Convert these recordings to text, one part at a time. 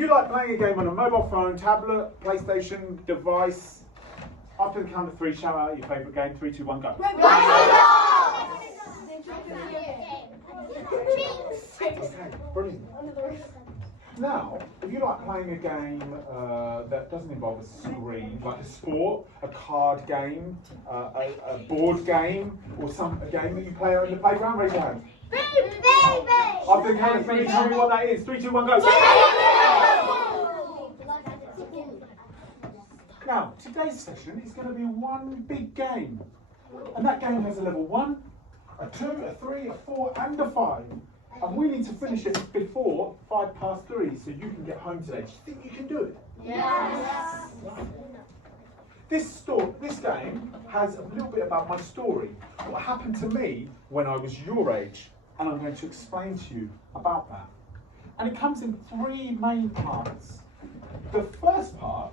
you like playing a game on a mobile phone, tablet, PlayStation, device, after the count of 3, shout out your favourite game. 3, 2, 1, go. Okay, brilliant. Now, if you like playing a game that doesn't involve a screen, like a sport, a card game, a board game, or a game that you play out in the playground, raise your hand. After the count of 3, tell me what that is. 3, 2, 1, go. Now, today's session is going to be one big game. And that game has a level 1, a 2, a 3, a 4, and a 5. And we need to finish it before 3 so you can get home today. Do you think you can do it? Yes. This game has a little bit about my story. What happened to me when I was your age. And I'm going to explain to you about that. And it comes in 3 main parts. The first part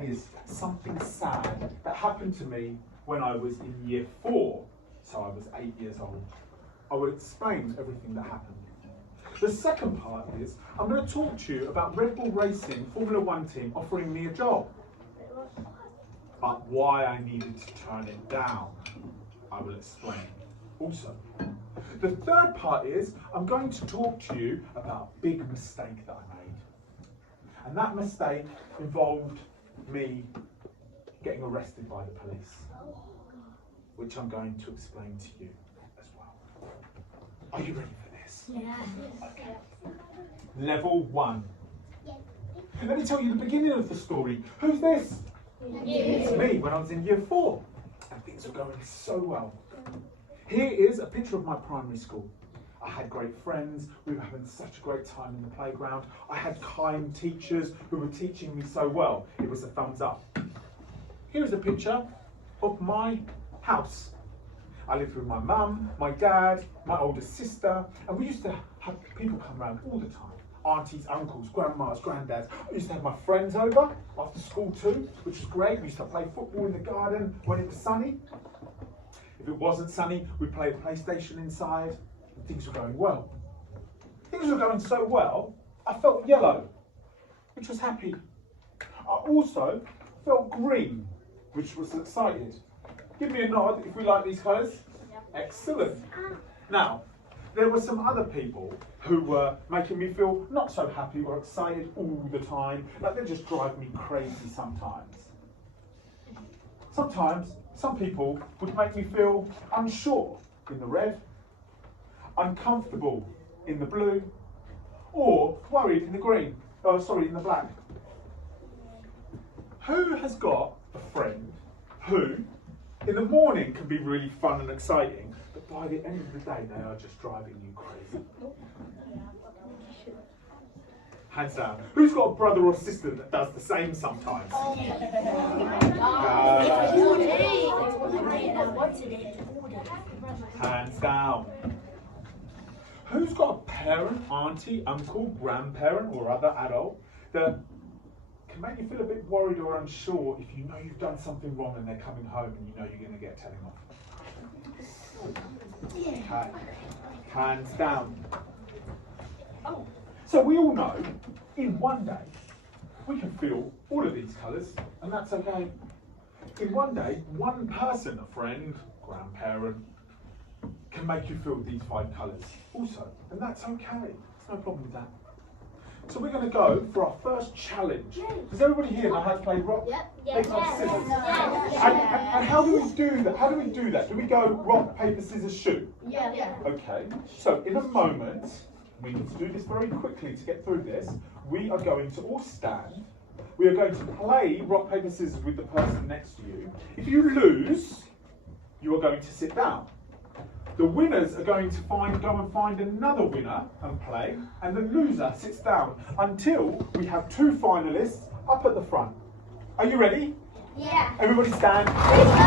is something sad that happened to me when I was in year 4. So I was 8 years old. I will explain everything that happened. The second part is, I'm going to talk to you about Red Bull Racing Formula 1 team offering me a job. But why I needed to turn it down, I will explain also. The third part is, I'm going to talk to you about a big mistake that I made. And that mistake involved me getting arrested by the police, which I'm going to explain to you as well. Are you ready for this? Yeah. Okay. Level 1. Let me tell you the beginning of the story. Who's this? It's me when I was in year 4. And things were going so well. Here is a picture of my primary school. I had great friends. We were having such a great time in the playground. I had kind teachers who were teaching me so well. It was a thumbs up. Here is a picture of my house. I lived with my mum, my dad, my older sister, and we used to have people come around all the time. Aunties, uncles, grandmas, granddads. I used to have my friends over after school too, which was great. We used to play football in the garden when it was sunny. If it wasn't sunny, we'd play PlayStation inside. And things were going well. Things were going so well, I felt yellow, which was happy. I also felt green, which was excited. Give me a nod if we like these colours. Yep. Excellent. Now, there were some other people who were making me feel not so happy or excited all the time. Like they just drive me crazy sometimes. Sometimes, some people would make me feel unsure in the red, uncomfortable in the blue, or worried in the green. Oh, sorry, in the black. Who has got a friend who in the morning can be really fun and exciting, but by the end of the day they are just driving you crazy? Hands down. Who's got a brother or sister that does the same sometimes? Hands down. Who's got a parent, auntie, uncle, grandparent or other adult that can make you feel a bit worried or unsure if you know you've done something wrong and they're coming home and you know you're going to get telling off? Okay. Hands down. So we all know in one day we can feel all of these colours, and that's okay. In one day, one person, a friend, grandparent, can make you feel these 5 colours also, and that's okay. There's no problem with that. So we're going to go for our first challenge. Does everybody here know how to play rock, paper, scissors? And how do we do that? How do we do that? Do we go rock, paper, scissors, shoot? Yeah. Okay. So in a moment, we need to do this very quickly to get through this. We are going to all stand. We are going to play rock, paper, scissors with the person next to you. If you lose, you are going to sit down. The winners are going to go and find another winner and play, and the loser sits down until we have 2 finalists up at the front. Are you ready? Yeah. Everybody stand. Hold on.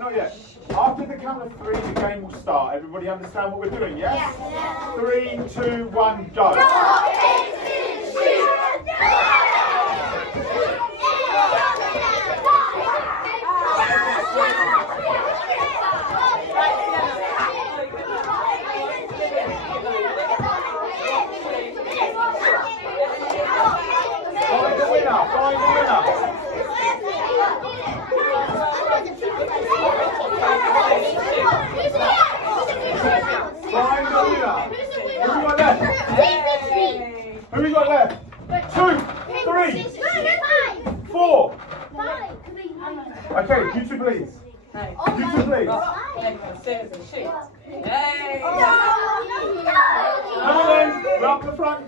Not yet. After the count of 3, the game will start. Everybody understand what we're doing, yes? Yeah. 3, 2, 1, go. Beautifully. Rock, paper, scissors, shoot. Yay! Come on then, we're up the front.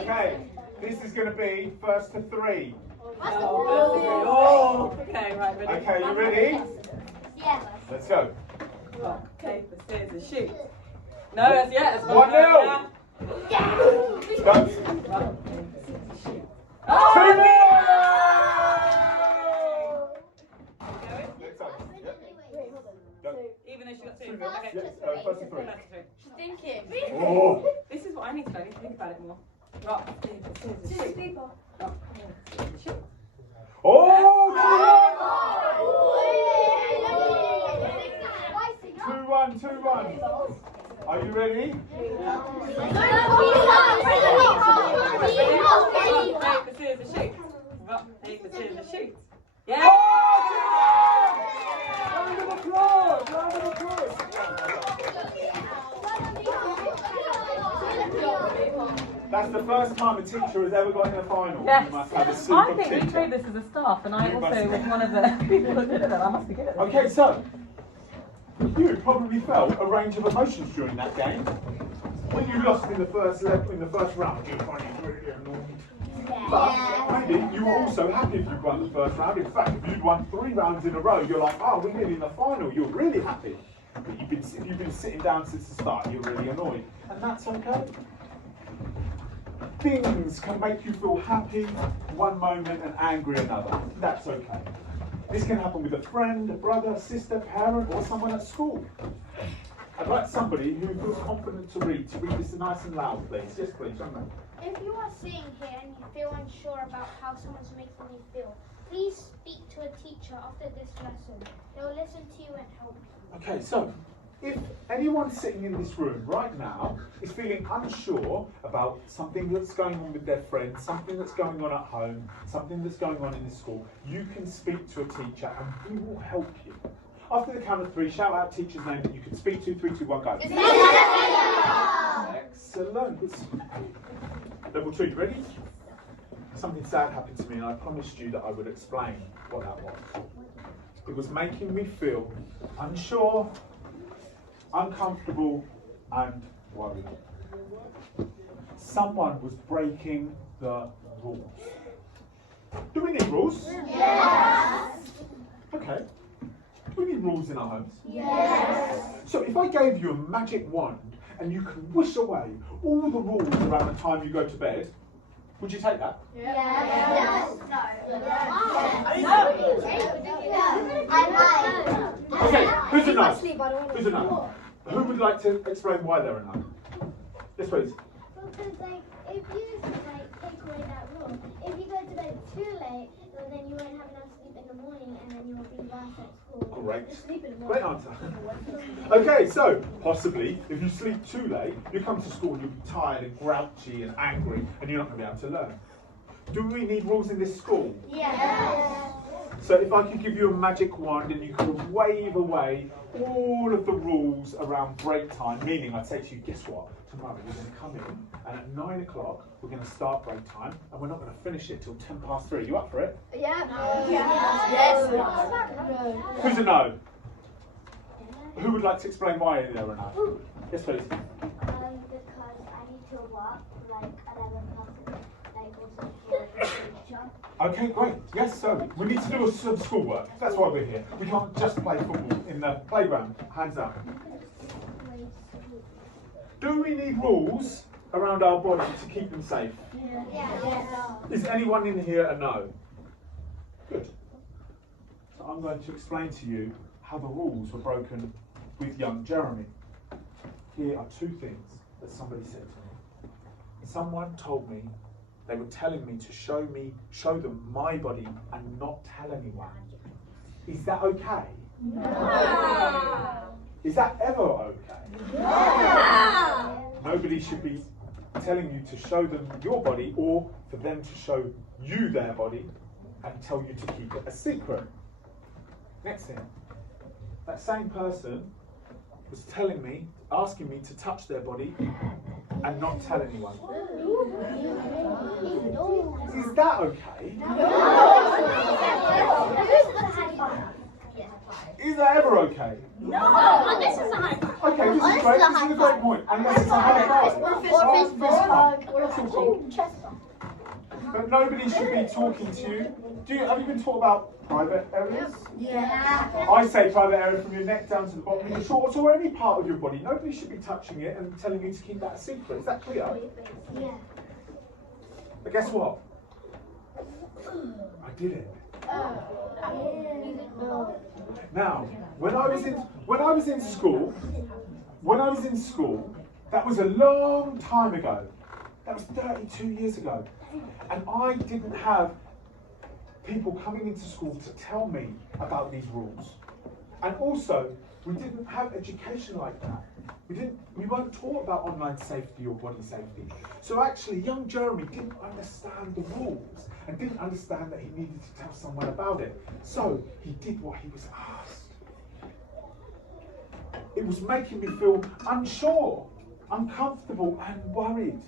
Okay, this is going to be first to three. Oh, okay, right, ready? Okay, you ready? Yes. Let's go. Rock, paper, scissors, shoot. No, that's yeah. 1-0. Go. Go. Rock, paper, scissors, shoot. 2-0. Next time. Go. Even though she got two. First Okay. to Yes, first to three. First to three. She's thinking. Oh. This is what I need to know. I need to think about it more. Rock, paper, scissors, shoot. Rock, paper, scissors, shoot. Oh, 2-1. 2-1. Are you ready? Rock, paper, scissors, shoot. Rock, paper, scissors, shoot. Yeah. Round of applause! Round of applause! That's the first time a teacher has ever got in a final. Yes. You must have a I super think we teacher. do this as a staff, and I You also must- was one of the people that did it. I must be good at this. Okay, so you probably felt a range of emotions during that game. When you lost in the first round, you were finding it really annoying. But maybe you were also happy if you'd won the first round. In fact, if you'd won 3 rounds in a row, you're like, oh, we're nearly in the final. You're really happy. But if you've been sitting down since the start, you're really annoyed. And that's okay. Things can make you feel happy one moment and angry another. That's okay. This can happen with a friend, a brother, sister, parent, or someone at school. I'd like somebody who feels confident to read this nice and loud, please. Yes, please, young man. If you are sitting here and you feel unsure about how someone's making you feel, please speak to a teacher after this lesson. They'll listen to you and help you. Okay, so if anyone sitting in this room right now is feeling unsure about something that's going on with their friends, something that's going on at home, something that's going on in the school, you can speak to a teacher and we will help you. After the count of 3, shout out teacher's name that you can speak to. 3, 2, 1, go. Excellent. Level 2, you ready? Something sad happened to me and I promised you that I would explain what that was. It was making me feel unsure, uncomfortable and worried. Someone was breaking the rules. Do we need rules? Yes. Okay. Do we need rules in our homes? Yes. So if I gave you a magic wand and you can wish away all the rules around the time you go to bed, would you take that? Yes. No. Okay, who's a no? Who's a no? Who would like to explain why they're a no? Yes, please. Because if you take away that rule, if you go to bed too late, then you won't have enough sleep in the morning, and then you'll be worse at school. Great. Great answer. Okay, so possibly if you sleep too late, you come to school and you'll be tired and grouchy and angry, and you're not going to be able to learn. Do we need rules in this school? Yes. So if I could give you a magic wand and you could wave away all of the rules around break time, meaning I'd say to you, guess what? Tomorrow we're going to come in and at 9 o'clock we're going to start break time and we're not going to finish it till 10 past 3. You up for it? Yeah. Yes. Who's a no? Who would like to explain why they're a no? Yes, please. Because I need to work like 11 classes, also for the teacher. Okay, great. Yes, so we need to do some schoolwork. That's why we're here. We can't just play football in the playground. Hands up. Do we need rules around our body to keep them safe? Is anyone in here a no? Good. So I'm going to explain to you how the rules were broken with young Jeremy. Here are 2 things that somebody said to me. Someone told me they were telling me to show them my body and not tell anyone. Is that okay? No. Is that ever okay? No. Nobody should be telling you to show them your body or for them to show you their body and tell you to keep it a secret. Next thing, that same person was asking me to touch their body and not tell anyone. Is that okay? Is that ever okay? Unless it's a high five. Okay, this is great. This is a great point. Unless it's a high five. But nobody should be talking to you. Have you been taught about private areas? Yeah. I say private area from your neck down to the bottom of your shorts or any part of your body. Nobody should be touching it and telling you to keep that a secret. Is that clear? Yeah. But guess what? I did it. Now, when I was in school, that was a long time ago. That was 32 years ago. And I didn't have people coming into school to tell me about these rules. And also, we didn't have education like that. We weren't taught about online safety or body safety. So actually, young Jeremy didn't understand the rules and didn't understand that he needed to tell someone about it. So he did what he was asked. It was making me feel unsure, uncomfortable, and worried.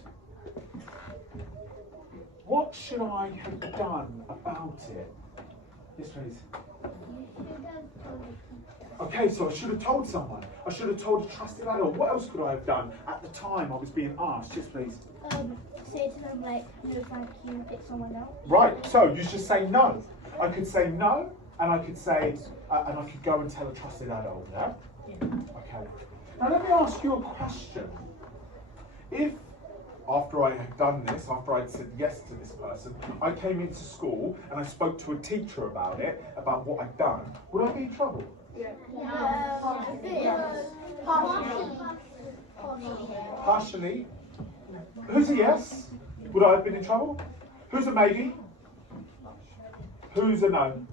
What should I have done about it? Yes, please. Okay, so I should have told someone. I should have told a trusted adult. What else could I have done at the time I was being asked? Yes, please. Say to them like, no, thank you, pick someone else. Right. So you should say no. I could say no, and I could say, and I could go and tell a trusted adult. Yeah. Okay. Now let me ask you a question. If after I had done this, after I'd said yes to this person, I came into school and I spoke to a teacher about it, about what I'd done, would I be in trouble? Yeah. Partially. Who's a yes? Would I have been in trouble? Who's a maybe? Who's a no?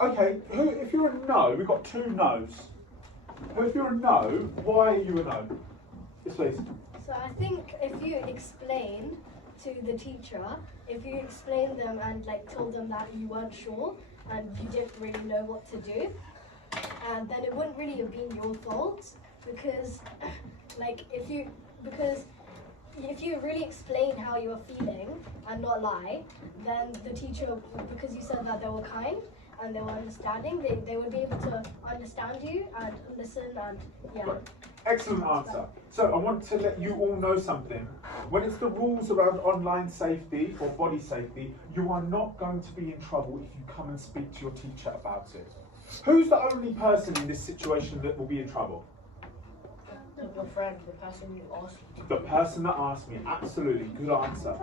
Okay, if you're a no, we've got two no's. If you're a no, why are you a no? Yes, please. So I think if you explain to the teacher, if you explained them and like told them that you weren't sure and you didn't really know what to do, and then it wouldn't really have been your fault because if you really explain how you were feeling and not lie, then the teacher, because you said that they were kind and they were understanding, they would be able to understand you and listen and yeah. Right. Excellent answer. So I want to let you all know something. When it's the rules around online safety or body safety, you are not going to be in trouble if you come and speak to your teacher about it. Who's the only person in this situation that will be in trouble? Your friend, the person you asked. The person that asked me, absolutely, good answer.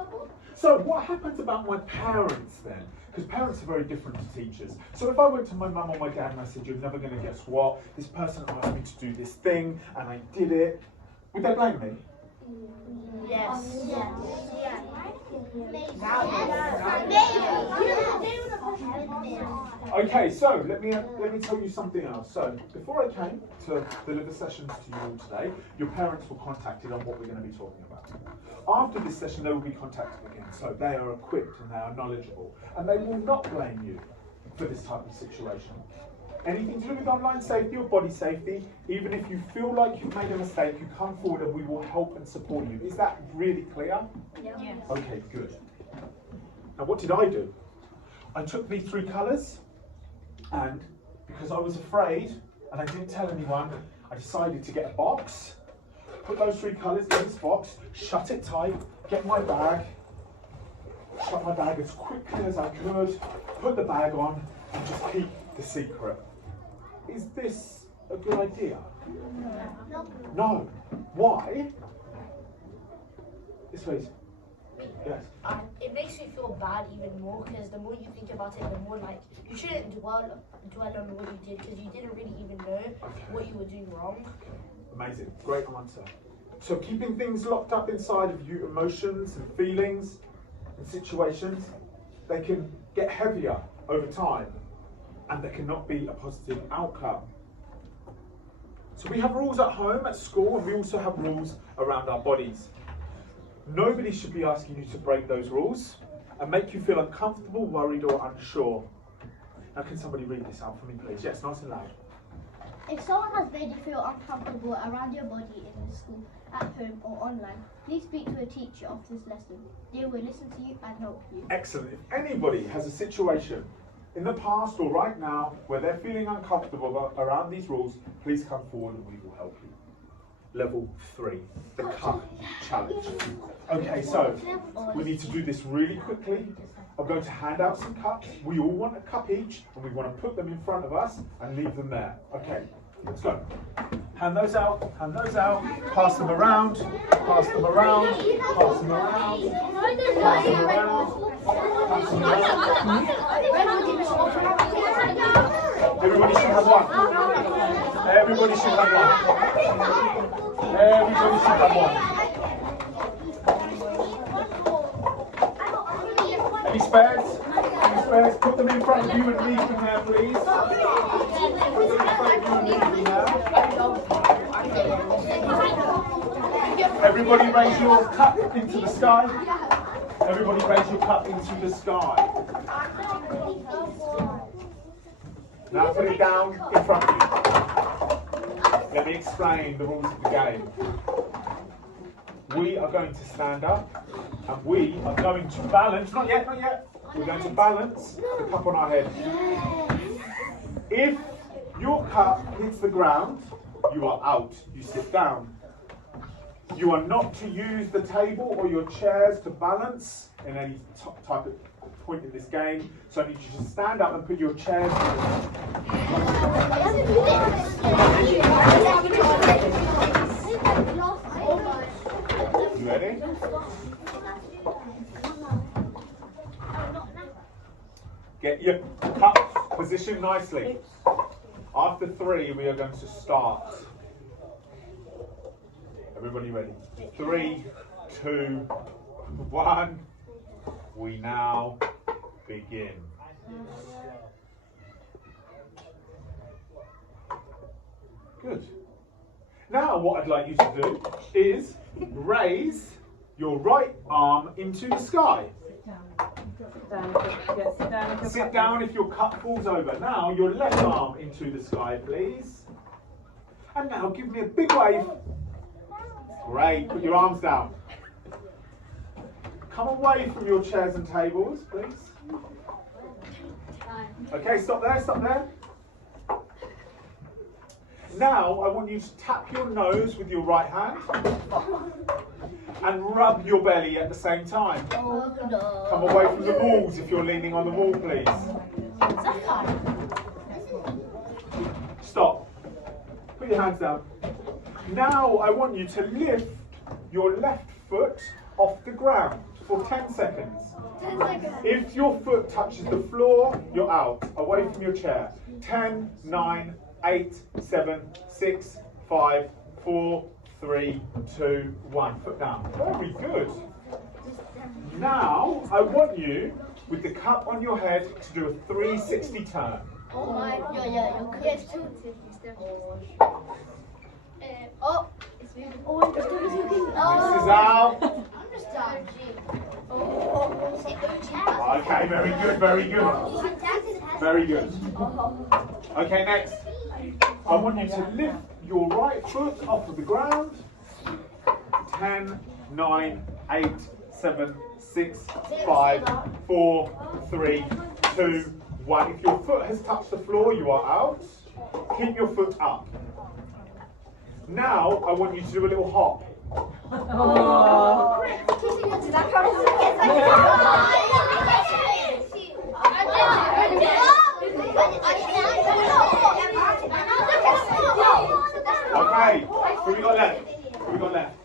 So what happens about my parents then? Because parents are very different to teachers. So if I went to my mum or my dad and I said, you're never going to guess what, this person asked me to do this thing and I did it, would they blame me? Yes. Okay, so let me tell you something else. So before I came to deliver sessions to you all today, your parents were contacted on what we're going to be talking about. After this session, they will be contacted again. So they are equipped and they are knowledgeable, and they will not blame you for this type of situation. Anything to do with online safety or body safety, even if you feel like you've made a mistake, you come forward and we will help and support you. Is that really clear? Yes. Okay, good. Now what did I do? I took these three colours, and because I was afraid and I didn't tell anyone, I decided to get a box, put those three colours in this box, shut it tight, get my bag, shut my bag as quickly as I could, put the bag on, and just keep the secret. Is this a good idea? No. Why? This way. Yes. It makes me feel bad even more because the more you think about it, the more like you shouldn't dwell on what you did because you didn't really even know what you were doing wrong. Amazing. Great answer. So keeping things locked up inside of you, emotions and feelings and situations, they can get heavier over time and there cannot be a positive outcome. So we have rules at home, at school, and we also have rules around our bodies. Nobody should be asking you to break those rules and make you feel uncomfortable, worried or unsure. Now can somebody read this out for me please? Yes, nice and loud. If someone has made you feel uncomfortable around your body in the school, at home or online, please speak to a teacher after this lesson. They will listen to you and help you. Excellent. If anybody has a situation in the past or right now where they're feeling uncomfortable around these rules, please come forward and we will help you. Level 3, the cup challenge. Okay, so we need to do this really quickly. I'm going to hand out some cups. We all want a cup each, and we want to put them in front of us and leave them there. Okay, let's go. Hand those out, pass them around, pass them around, pass them around, pass them around, pass them around. Everybody should have one. Everybody should have one. Everybody should have one. Any spares? Any spares? Put them in front of you and leave them there, please. Put them in front of you and leave them there. Everybody raise your cup into the sky. Everybody raise your cup into the sky. Now put it down in front of you. Let me explain the rules of the game. We are going to stand up and we are going to balance, not yet. We're going to balance the cup on our head. If your cup hits the ground, you are out. You sit down. You are not to use the table or your chairs to balance in any type of point in this game. So I need you to stand up and put your chairs You ready? Get your cup positioned nicely. After 3, we are going to start. Everybody ready? 3, 2, 1. We now begin. Good. Now what I'd like you to do is raise your right arm into the sky. Sit down if your cup falls over. Now your left arm into the sky, please. And now give me a big wave. Great. Put your arms down. Come away from your chairs and tables, please. Okay, stop there, stop there. Now I want you to tap your nose with your right hand and rub your belly at the same time. Come away from the walls if you're leaning on the wall, please. Stop. Put your hands down. Now I want you to lift your left foot off the ground for 10 seconds. 10 seconds. If your foot touches the floor, you're out, away from your chair. 10, 9, 8, 7, 6, 5, 4, 3, 2, 1. Foot down. Very good. Now, I want you, with the cup on your head, to do a 360 turn. Oh my, yeah, it's tilted. Oh, it's moving. Oh, it's moving. This is out. I'm just dodging. Okay, very good, very good. Very good. Okay, next. I want you to lift your right foot off of the ground. 10, 9, 8, 7, 6, 5, 4, 3, 2, 1. If your foot has touched the floor, you are out. Keep your foot up. Now, I want you to do a little hop. Okay, who we got left? Who we got left?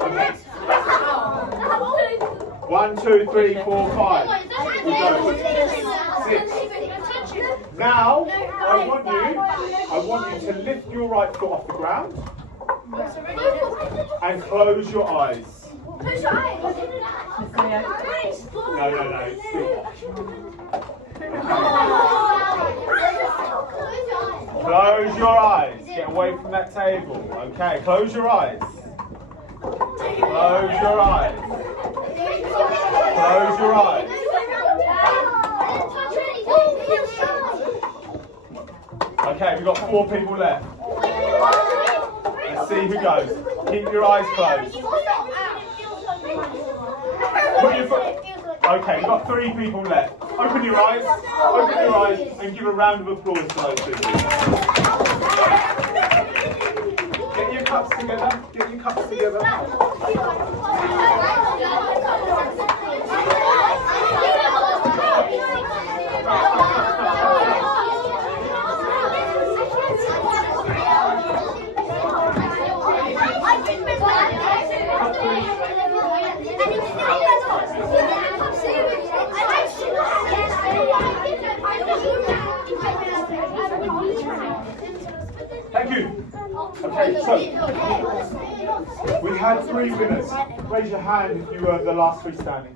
Okay. 1, 2, 3, 4, 5. We go. 6. Now, I want you to lift your right foot off the ground and close your eyes. Close your eyes. No, it's still. Close your eyes. Get away from that table. Okay, close your eyes. Close your eyes. Close your eyes. Okay, we've got 4 people left. Let's see who goes. Keep your eyes closed. Put your foot. Okay, you've got 3 people left. Open your eyes, and give a round of applause to those people. Get your cups together. Get your cups together. Thank you. Okay, so we had 3 winners. Raise your hand if you were the last 3 standing.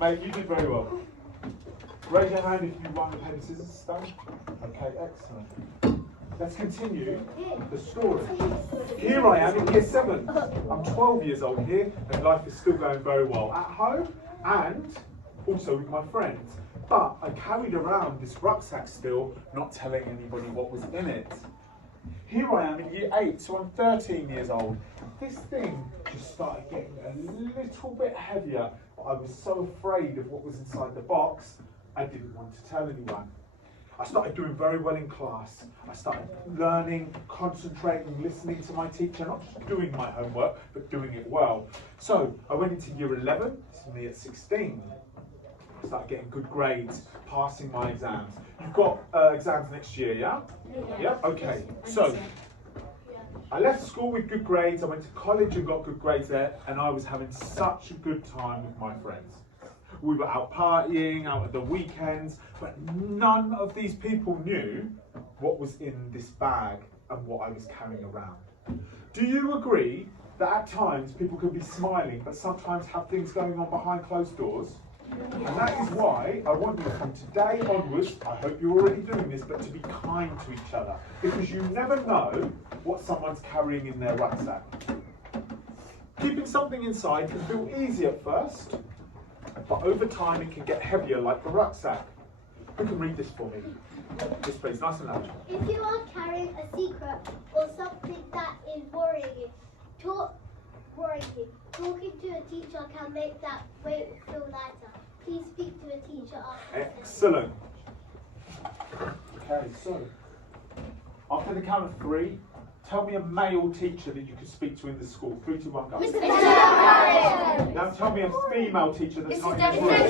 Mate, you did very well. Raise your hand if you won the pen, scissors, stone. Okay, excellent. Let's continue the story. Here I am in year 7. I'm 12 years old here, and life is still going very well at home and also with my friends. But I carried around this rucksack still, not telling anybody what was in it. Here I am in year 8, so I'm 13 years old. This thing just started getting a little bit heavier. I was so afraid of what was inside the box, I didn't want to tell anyone. I started doing very well in class. I started learning, concentrating, listening to my teacher, not just doing my homework, but doing it well. So I went into year 11, it's me at 16. I started getting good grades, passing my exams. You've got exams next year, yeah? Yeah? Okay. So I left school with good grades. I went to college and got good grades there, and I was having such a good time with my friends. We were out partying, out at the weekends, but none of these people knew what was in this bag and what I was carrying around. Do you agree that at times people can be smiling, but sometimes have things going on behind closed doors? And that is why I want you from today onwards, I hope you're already doing this, but to be kind to each other. Because you never know what someone's carrying in their rucksack. Keeping something inside can feel easy at first, but over time it can get heavier like the rucksack. Who can read this for me? This please, nice and loud. If you are carrying a secret or something that is worrying you, talking to a teacher can make that weight feel lighter. Please speak to a teacher after. Excellent. Okay, so after the count of 3, tell me a male teacher that you could speak to in the school. 3, 2, 1, go. Now tell me a female teacher that's not in this room.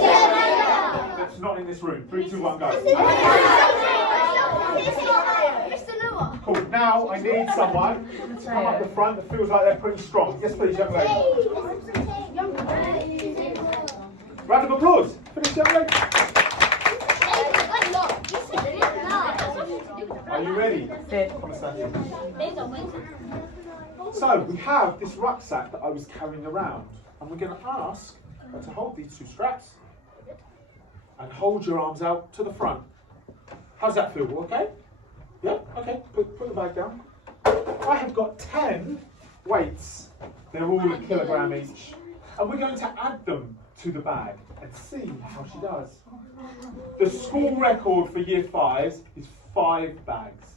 That's not in this room. 3, 2, 1, go. Cool. Now I need someone to come up the front that feels like they're pretty strong. Yes, please, young lady. Round of applause for this young lady. Are you ready? Come and stand here. So we have this rucksack that I was carrying around, and we're going to ask her to hold these 2 straps and hold your arms out to the front. How's that feel? Okay? Yeah? Okay. Put the bag down. I have got 10 weights. They're all a kilogram each. And we're going to add them to the bag and see how she does. The school record for year 5s is 5 bags.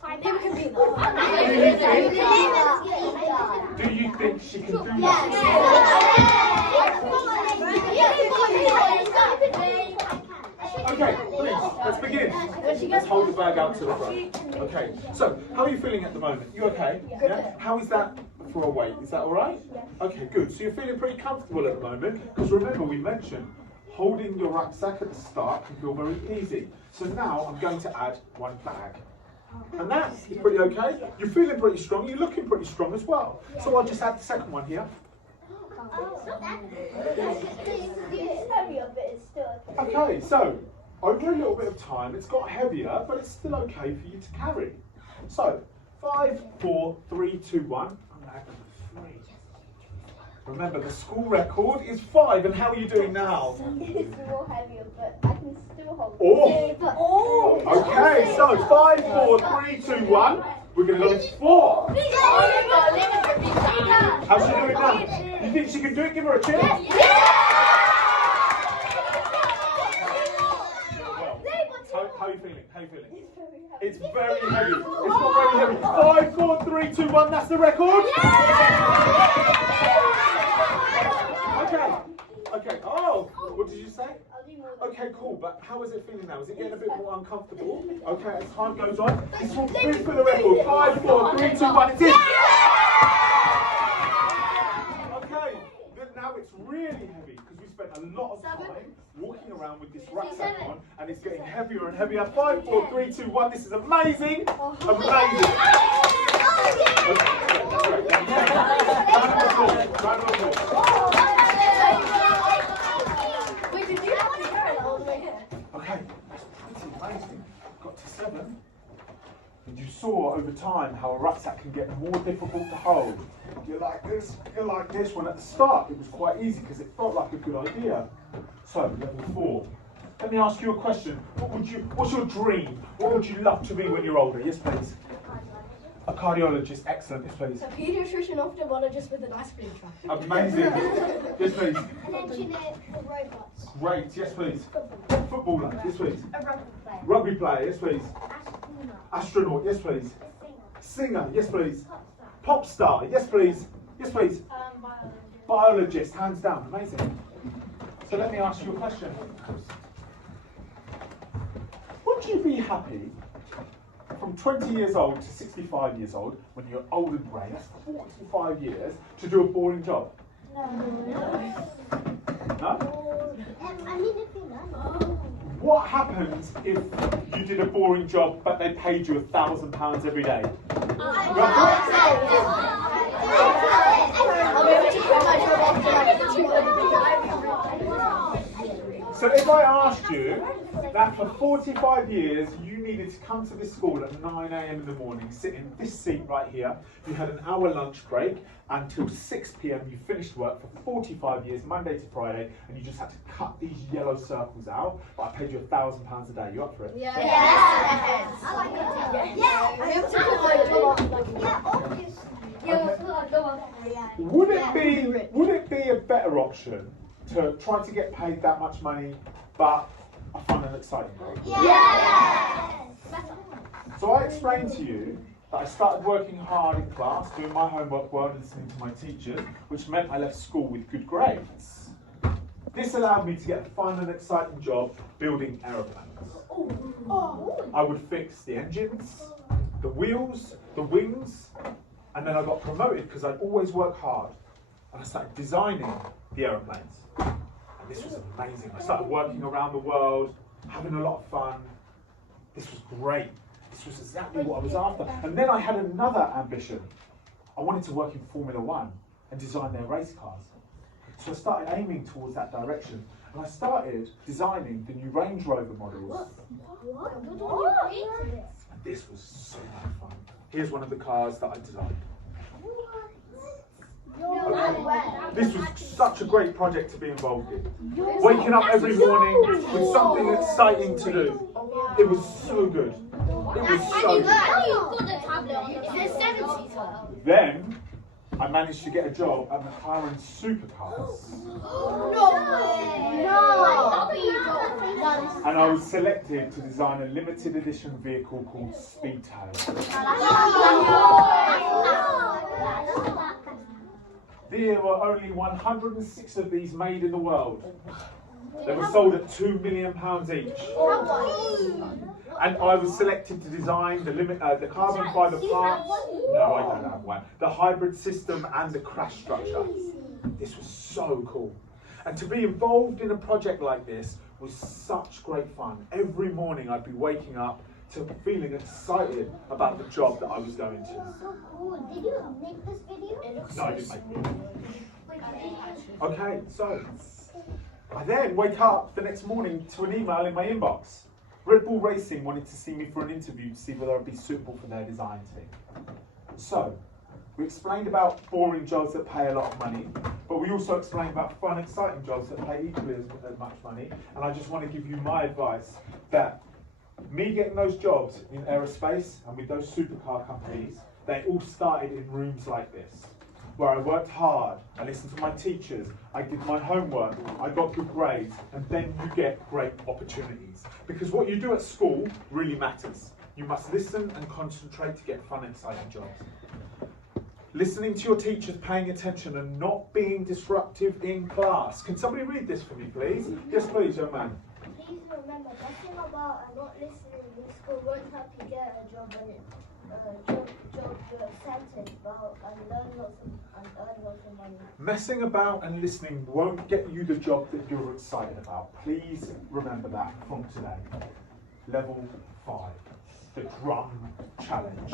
Do you think she can do that? Okay, please, let's begin. Let's hold the bag out to the front. Okay, so how are you feeling at the moment? You okay? Yeah? How is that for a weight? Is that all right? Okay, good. So you're feeling pretty comfortable at the moment, because remember we mentioned holding your rucksack at the start can feel very easy. So now I'm going to add 1 bag. And that is pretty okay. You're feeling pretty strong. You're looking pretty strong as well. So I'll just add the second one here. Okay, so over a little bit of time, it's got heavier, but it's still okay for you to carry. So 5, 4, 3, 2, 1. I'm going to add 3. Remember, the school record is 5, and how are you doing now? It's more heavier, but I can still hold it. Oh! Okay, so 5, 4, 3, 2, 1. We're going to go with 4. How's she doing now? You think she can do it? Give her a cheer. Well, how are you feeling? How you feeling? It's very It's happy. very heavy. It's not very heavy. 5, 4, 3, 2, 1. That's the record. Okay. Okay. Oh, what did you say? I'll do more. Okay, cool. But how is it feeling now? Is it getting a bit more uncomfortable? Okay, as time goes on, this will be for the record. 5, 4, 3, 2, 1. It's in. Okay. But now it's really heavy because we spent a lot of time walking around with this rucksack on, and it's getting heavier and heavier. 5, 4, 3, 2, 1. This is amazing. Amazing. Round of applause. Wait, did you have to carry that all the way here? Okay, that's pretty amazing. Got to 7. And you saw over time how a rucksack can get more difficult to hold. You're like this, when at the start it was quite easy because it felt like a good idea. So, level 4. Let me ask you a question. What's your dream? What would you love to be when you're older? Yes, please. A cardiologist, excellent. Yes, please. A pediatrician, ophthalmologist with an ice cream truck. Amazing. Yes, please. An engineer for robots. Great. Yes, please. Footballer. Yes, please. A rugby player. Rugby player. Yes, please. Astronaut. Astronaut. Yes, please. A singer. Singer. Yes, please. Pop star. Pop star. Yes, please. Yes, please. Biologist. Biologist. Hands down. Amazing. So let me ask you a question. Would you be happy from 20 years old to 65 years old, when you're old and grey, that's 45 years, to do a boring job? No. No? I mean, if you know. What happens if you did a boring job but they paid you £1,000 every day? I'll be able to quit my job after like 2 So if I asked you that for 45 years you needed to come to this school at 9 a.m. in the morning, sit in this seat right here, you had an hour lunch break, until 6 p.m. you finished work for 45 years, Monday to Friday, and you just had to cut these yellow circles out, but I paid you £1,000 a day. You up for it? Yes. I like it. I'll be able to quit my job after like Would it be a better option to try to get paid that much money, but a fun and exciting job? So I explained to you that I started working hard in class, doing my homework well and listening to my teachers, which meant I left school with good grades. This allowed me to get a fun and exciting job building aeroplanes. I would fix the engines, the wheels, the wings, and then I got promoted because I'd always worked hard. And I started designing the aeroplanes. And this was amazing. I started working around the world, having a lot of fun. This was great. This was exactly what I was after. And then I had another ambition. I wanted to work in Formula 1 and design their race cars. So I started aiming towards that direction. And I started designing the new Range Rover models. And this was so much fun. Here's one of the cars that I designed. This was such a great project to be involved in. Waking up every morning with something exciting to do. It was so good. It was so good. Then I managed to get a job at McLaren Supercars. And I was selected to design a limited edition vehicle called Speedtail. There were only 106 of these made in the world. They were sold at £2 million each. And I was selected to design the carbon fibre parts. No, I don't have one. The hybrid system and the crash structure. This was so cool. And to be involved in a project like this was such great fun. Every morning I'd be waking up to feeling excited about the job that I was going to. Did you make this video? No, I didn't make it. Okay, so I then wake up the next morning to an email in my inbox. Red Bull Racing wanted to see me for an interview to see whether I'd be suitable for their design team. So, we explained about boring jobs that pay a lot of money, but we also explained about fun, exciting jobs that pay equally as much money. And I just want to give you my advice that me getting those jobs in aerospace and with those supercar companies, they all started in rooms like this. where I worked hard, I listened to my teachers, I did my homework, I got good grades, and then you get great opportunities. Because what you do at school really matters. You must listen and concentrate to get fun, exciting jobs. Listening to your teachers, paying attention, and not being disruptive in class. Can somebody read this for me, please? Yes, please, young man. Please remember, nothing about and not listening in school won't help you get a job when job you're excited about and earn lots of money. Messing about and listening won't get you the job that you're excited about. Please remember that from today. Level 5, the drum challenge.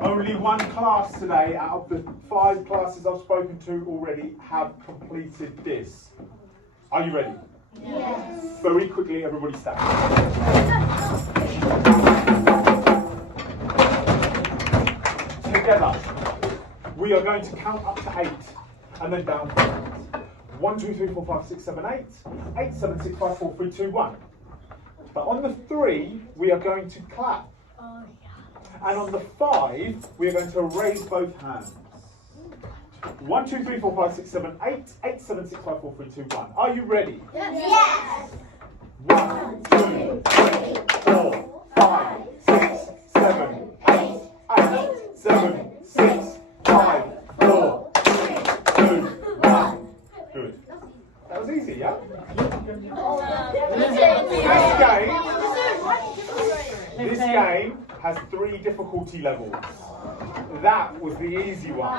Only one class today out of the 5 classes I've spoken to already have completed this. Are you ready? Yes. Very quickly, everybody stand. Together, we are going to count up to 8 and then down. 1, 2, 3, 4, 5, 6, 7, 8. 8, 7, 6, 5, 4, 3, 2, 1. But on the 3, we are going to clap. And on the 5, we are going to raise both hands. 1, 2, 3, 4, 5, 6, 7, 8. 8, 7, 6, 5, 4, 3, 2, 1. Are you ready? Yes. 1, 2, 3, 4, 5, 6, 7, 8. 8, 7, 6, 5, 4, 3, 2, 1. Good. That was easy, yeah? This game has 3 difficulty levels. That was the easy one.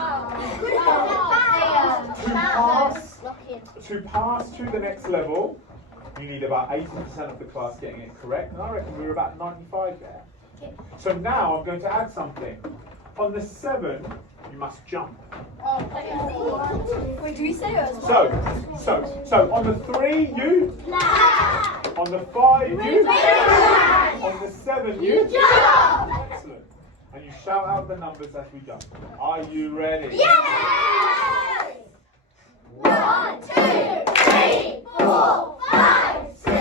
To pass to the next level, you need about 80% of the class getting it correct, and I reckon we're about 95 there. So now I'm going to add something. On the 7, you must jump. Wait, do we say it? So on the 3, you. On the 5, you. On the 7, you. Excellent. And you shout out the numbers as we go. Are you ready? Yes! 1, 2, 3, 4, 5, 6, 7,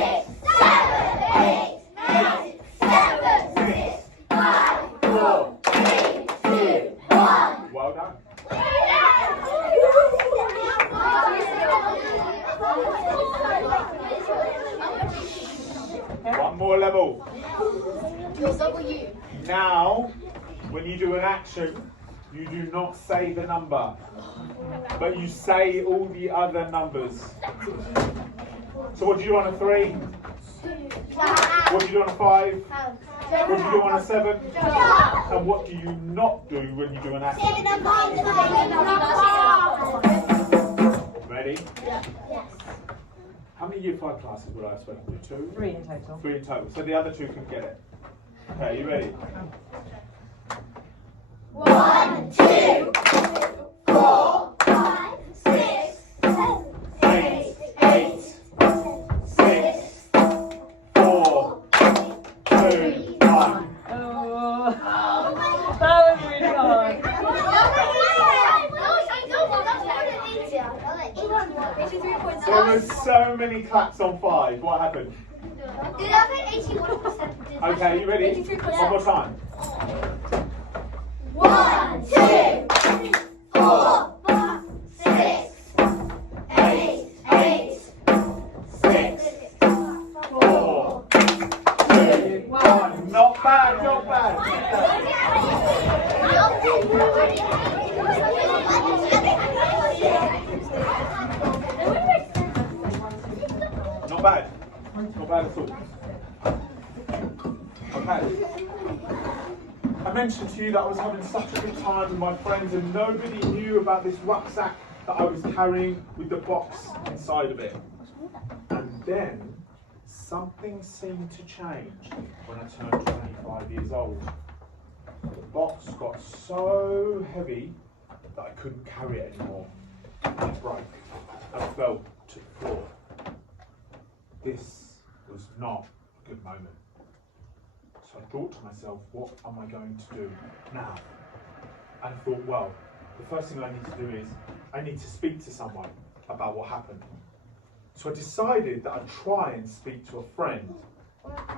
8, 9, 7, 6, 5, 4, 3, 2, 1. Well done. One more level. Now, when you do an action, you do not say the number, but you say all the other numbers. So what do you do on a 3? What do you do on a 5? What do you do on a 7? And what do you not do when you do an action? Ready? Yes. How many year 5 classes would I have spoken to? 2? 3 in total. 3 in total. So the other 2 can get it. Okay, you ready? 1, 2, 4, 5, 6, 7, 8, 8, 6, 4, 2, 1. Oh, that was really hard. There were so many claps on 5. What happened? Did I say 81%? Okay, you ready? One more time. 1, 2, 4, 5, 6, 8, 6, 4, 2, 1. Not bad, not bad. Not bad. Not bad at all. Okay. I mentioned to you that I was having such a good time with my friends and nobody knew about this rucksack that I was carrying with the box inside of it. And then something seemed to change when I turned 25 years old. The box got so heavy that I couldn't carry it anymore. It broke. I fell to the floor. This was not a good moment. So I thought to myself, what am I going to do now? And I thought, well, the first thing I need to do is I need to speak to someone about what happened. So I decided that I'd try and speak to a friend.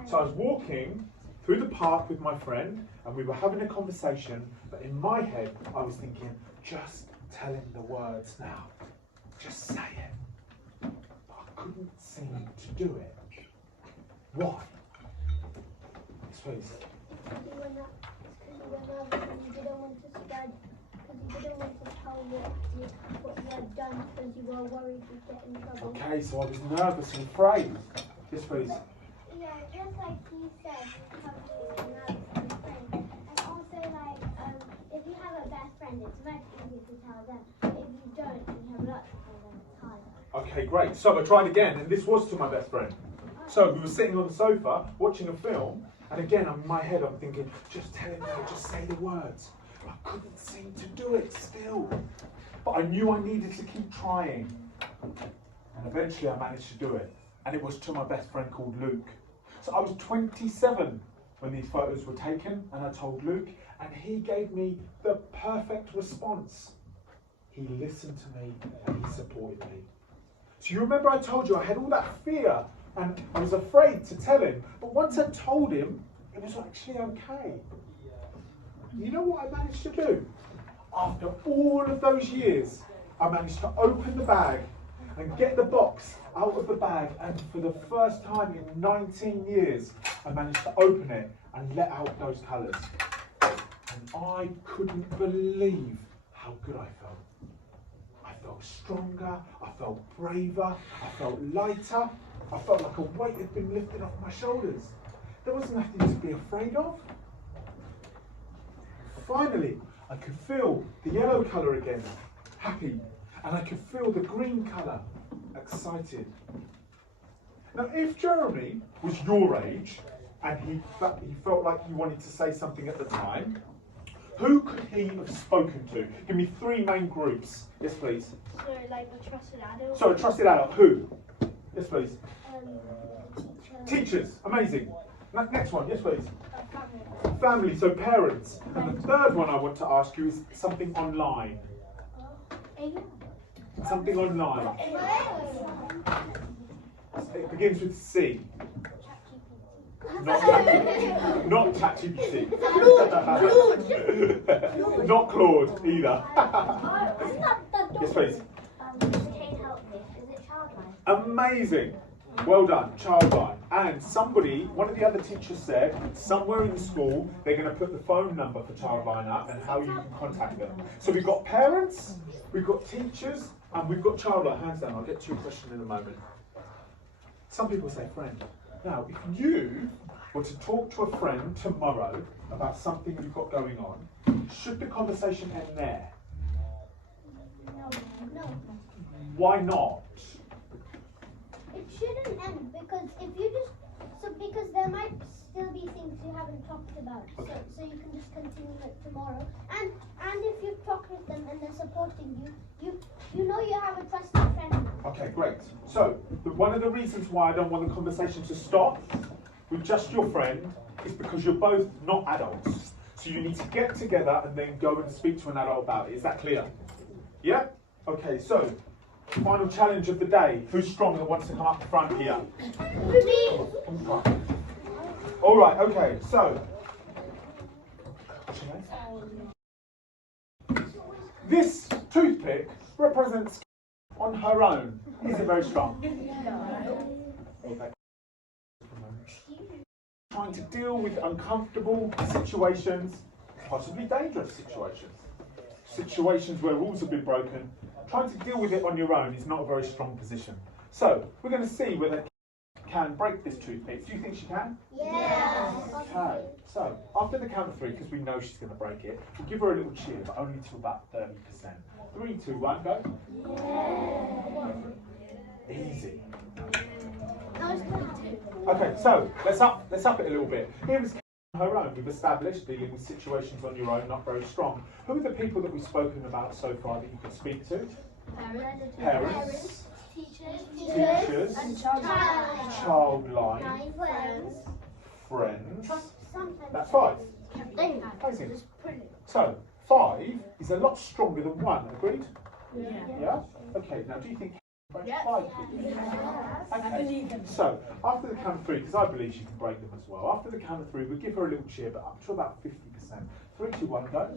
So I was walking through the park with my friend and we were having a conversation, but in my head I was thinking, just tell him the words now. Just say it. But I couldn't seem to do it. Why? Please. Because you were nervous and you didn't want to spread, because you didn't want to tell what you had done because you were worried you'd get in trouble. Okay, so I was nervous and afraid. Yes, please. Yeah, just like you said, you have to be nervous and afraid. And also, like, if you have a best friend, it's much easier to tell them. If you don't, and you have lots of them, it's harder. Okay, great. So I tried again, and this was to my best friend. So we were sitting on the sofa watching a film, and again, in my head, I'm thinking, just tell him now, just say the words. I couldn't seem to do it still. But I knew I needed to keep trying. And eventually I managed to do it. And it was to my best friend called Luke. So I was 27 when these photos were taken, and I told Luke, and he gave me the perfect response. He listened to me and he supported me. So you remember I told you I had all that fear and I was afraid to tell him, but once I told him, it was actually okay. You know what I managed to do? After all of those years, I managed to open the bag and get the box out of the bag, and for the first time in 19 years, I managed to open it and let out those colours. And I couldn't believe how good I felt. I felt stronger, I felt braver, I felt lighter, I felt like a weight had been lifted off my shoulders. There was nothing to be afraid of. Finally, I could feel the yellow colour again, happy, and I could feel the green colour, excited. Now, if Jeremy was your age and he felt like he wanted to say something at the time, who could he have spoken to? Give me 3 main groups. Yes, please. So, like a trusted adult. So, a trusted adult. Who? Yes, please. Teacher. Teachers. Amazing. Next one. Yes, please. Family. Family. So, parents. And the third one I want to ask you is something online. Something online. It begins with C. Not ChatGPT. Not Claude either. Yes, please. Kate helped me. Is it childline? Amazing. Well done, Childline. And one of the other teachers said, somewhere in the school, they're going to put the phone number for Childline up and how you can contact them. So we've got parents, we've got teachers, and we've got Childline. Hands down, I'll get to your question in a moment. Some people say friend. Now, if you were to talk to a friend tomorrow about something you've got going on, should the conversation end there? No. Why not? It shouldn't end because because there might still be things you haven't talked about. Okay. So you can just continue it tomorrow. And if you've talked with them and they're supporting you, you know you have a trusted friend. Okay, great. So, one of the reasons why I don't want the conversation to stop with just your friend is because you're both not adults. So you need to get together and then go and speak to an adult about it. Is that clear? Yeah? Okay, so, final challenge of the day. Who's strong that wants to come up front here? Me. Alright, okay, so. This toothpick represents on her own. Is it very strong? Okay. Trying to deal with uncomfortable situations, possibly dangerous situations. Situations where rules have been broken. Trying to deal with it on your own is not a very strong position. So, we're going to see whether she can break this toothpick. Do you think she can? Yes. Okay. So, after the count of 3, because we know she's going to break it, we'll give her a little cheer, but only to about 30%. 3, 2, 1, go. Easy. Okay, so let's up it a little bit. Here is on her own. We've established dealing with situations on your own, not very strong. Who are the people that we've spoken about so far that you could speak to? Parents. Teachers. And Childline. Friends. That's 5. Amazing. So, 5 is a lot stronger than 1, agreed? Yeah? Okay, now do you think 5? Okay. So, after the count of 3, because I believe she can break them as well, after the count of 3, we'll give her a little cheer, but up to about 50%. 3, 2, 1, go.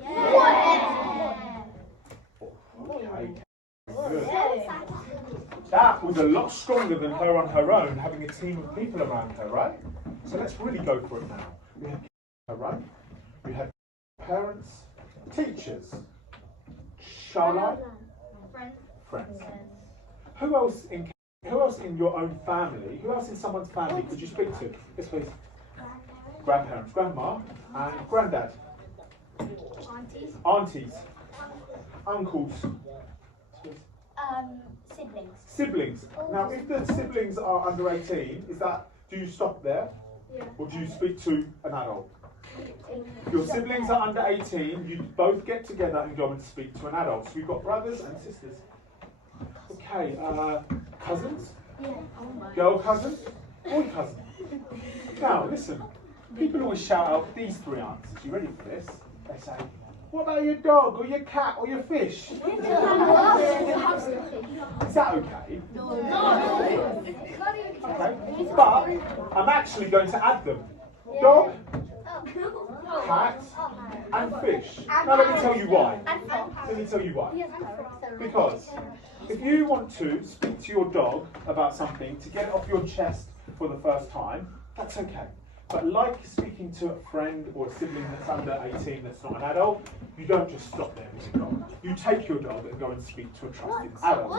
Okay. Good. That was a lot stronger than her on her own, having a team of people around her, right? So let's really go for it now. We had her, right? We had parents, teachers, Charlotte, friends. Who else in your own family? Who else in someone's family could you speak to? Yes, please. Grandparents, grandma, and granddad. Aunties. Uncles. Siblings. Siblings. Now, if the siblings are under 18, do you stop there? Yeah. Or do you speak to an adult? Your siblings are under 18, you both get together and go and speak to an adult. So we've got brothers and sisters. Okay, cousins? Yeah. Girl cousin? Boy cousin? Now, listen. People always shout out these three answers. You ready for this? They say, what about your dog or your cat or your fish? Is that okay? No. Okay. But I'm actually going to add them. Dog, cat, and fish. Now let me tell you why. Because if you want to speak to your dog about something to get it off your chest for the first time, that's okay. But like speaking to a friend or a sibling that's under 18 that's not an adult, you don't just stop there with your dog. You take your dog and go and speak to a trusted adult.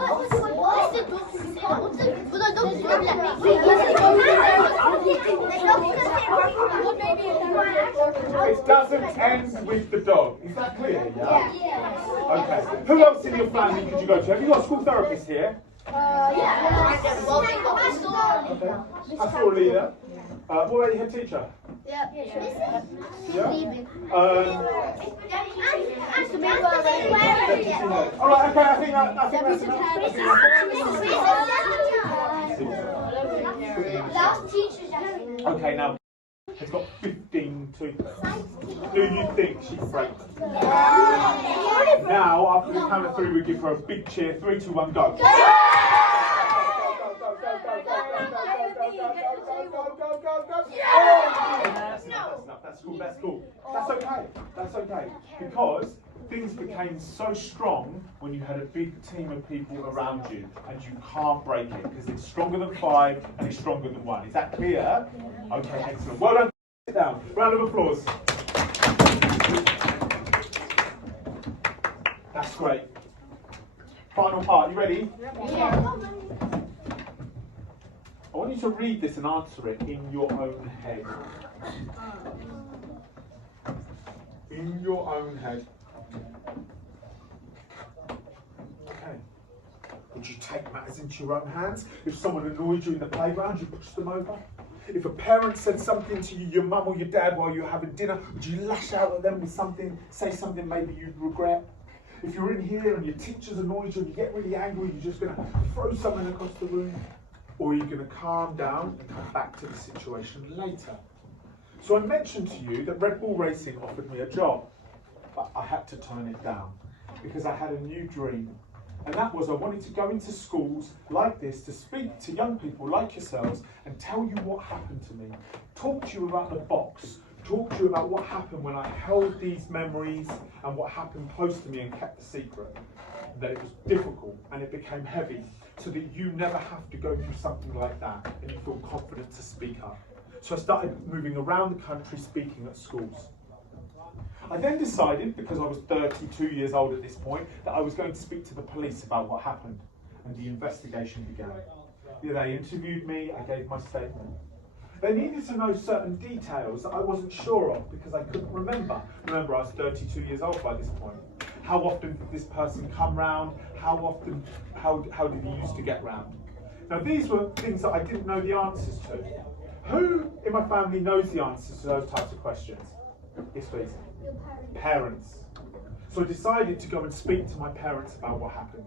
It doesn't end with the dog. Is that clear? Yeah? Okay. Who else in your family could you go to? Have you got a school therapist here? Okay. Pastoral leader. Already head teacher? Yeah? Alright, okay, I think that's enough. Okay, now, it's got 15 toothpicks. Do you think she can break them? Now, after the count of 3, we give her a big cheer. 3, 2, 1, go. That's cool. That's okay. Because things became so strong when you had a big team of people around you, and you can't break it because it's stronger than 5 and it's stronger than 1. Is that clear? Okay, excellent. Well done. Sit down. Round of applause. That's great. Final part. You ready? Yeah. I want you to read this and answer it in your own head. In your own head. Okay. Would you take matters into your own hands? If someone annoyed you in the playground, you push them over? If a parent said something to you, your mum or your dad, while you were having dinner, would you lash out at them with something, say something maybe you'd regret? If you're in here and your teacher's annoyed you and you get really angry, you're just going to throw something across the room? Or are you going to calm down and come back to the situation later? So I mentioned to you that Red Bull Racing offered me a job, but I had to turn it down because I had a new dream. And that was I wanted to go into schools like this to speak to young people like yourselves and tell you what happened to me. Talk to you about the box. Talk to you about what happened when I held these memories and what happened close to me and kept the secret. That it was difficult and it became heavy, so that you never have to go through something like that and you feel confident to speak up. So I started moving around the country speaking at schools. I then decided, because I was 32 years old at this point, that I was going to speak to the police about what happened, and the investigation began. They interviewed me, I gave my statement. They needed to know certain details that I wasn't sure of because I couldn't remember. Remember, I was 32 years old by this point. How often did this person come round? How did he used to get round? Now these were things that I didn't know the answers to. Who in my family knows the answers to those types of questions? Yes, please. Your Parents. So I decided to go and speak to my parents about what happened.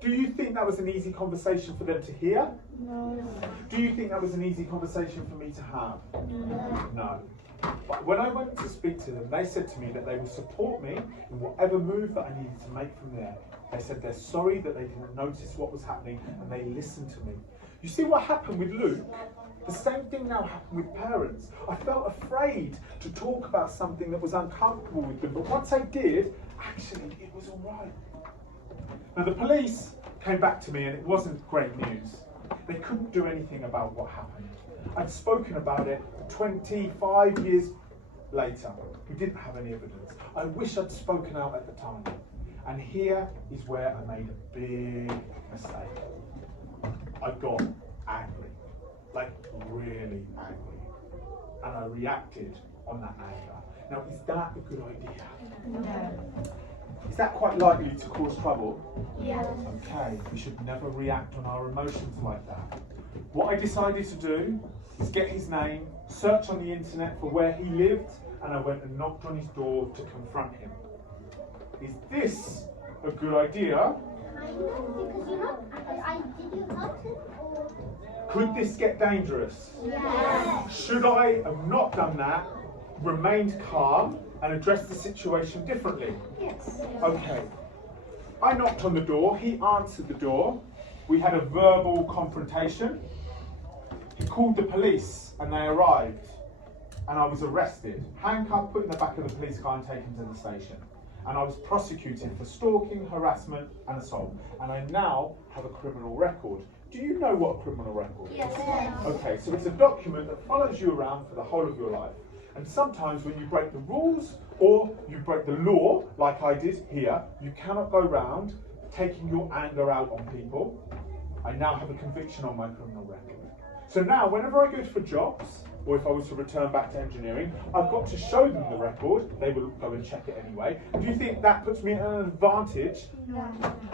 Do you think that was an easy conversation for them to hear? No. Do you think that was an easy conversation for me to have? No. But when I went to speak to them, they said to me that they would support me in whatever move that I needed to make from there. They said they're sorry that they didn't notice what was happening and they listened to me. You see what happened with Luke? The same thing now happened with parents. I felt afraid to talk about something that was uncomfortable with them, but once I did, actually it was all right. Now the police came back to me and it wasn't great news. They couldn't do anything about what happened. I'd spoken about it 25 years later. We didn't have any evidence. I wish I'd spoken out at the time. And here is where I made a big mistake. I got angry, like really angry. And I reacted on that anger. Now, is that a good idea? No. Is that quite likely to cause trouble? Yes. Okay, we should never react on our emotions like that. What I decided to do is get his name, search on the internet for where he lived, and I went and knocked on his door to confront him. Is this a good idea? Kind of, because you're not. Did you hurt him or? Could this get dangerous? Yes. Should I have not done that, remained calm, and addressed the situation differently? Yes. Okay. I knocked on the door, he answered the door. We had a verbal confrontation. He called the police and they arrived. And I was arrested, handcuffed, put in the back of the police car and taken to the station. And I was prosecuted for stalking, harassment and assault. And I now have a criminal record. Do you know what a criminal record is? Yes. Okay, so it's a document that follows you around for the whole of your life. And sometimes when you break the rules or you break the law, like I did here, you cannot go round taking your anger out on people. I now have a conviction on my criminal record. So now, whenever I go for jobs, or if I was to return back to engineering, I've got to show them the record. They will go and check it anyway. Do you think that puts me at an advantage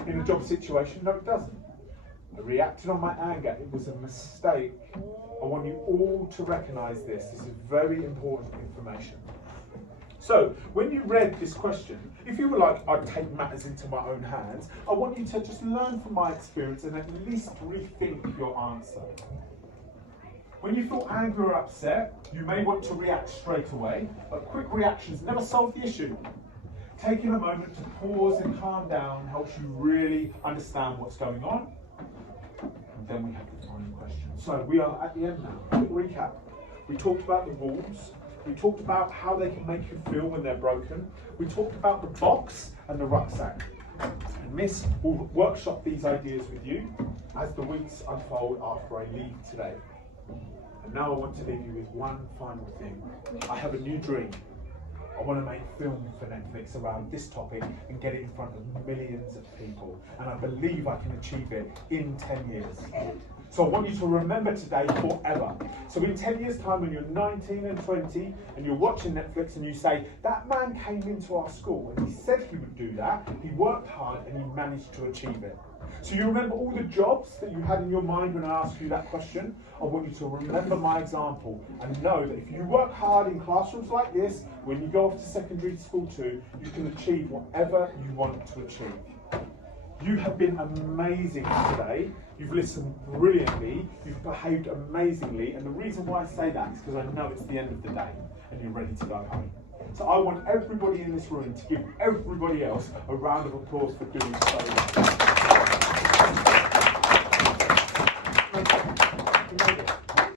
in a job situation? No, it doesn't. I reacted on my anger. It was a mistake. I want you all to recognise this. This is very important information. So, when you read this question, if you were like, I'd take matters into my own hands, I want you to just learn from my experience and at least rethink your answer. When you feel angry or upset, you may want to react straight away, but quick reactions never solve the issue. Taking a moment to pause and calm down helps you really understand what's going on. And then we have the final question. So we are at the end now. Quick recap. We talked about the rules. We talked about how they can make you feel when they're broken. We talked about the box and the rucksack. And Miss will workshop these ideas with you as the weeks unfold after I leave today. And now I want to leave you with one final thing. I have a new dream. I want to make film for Netflix around this topic and get it in front of millions of people. And I believe I can achieve it in 10 years. So I want you to remember today forever. So in 10 years' time, when you're 19 and 20 and you're watching Netflix and you say, that man came into our school and he said he would do that, he worked hard and he managed to achieve it. So you remember all the jobs that you had in your mind when I asked you that question? I want you to remember my example and know that if you work hard in classrooms like this, when you go off to secondary school too, you can achieve whatever you want to achieve. You have been amazing today. You've listened brilliantly. You've behaved amazingly. And the reason why I say that is because I know it's the end of the day and you're ready to go home. So I want everybody in this room to give everybody else a round of applause for doing so well.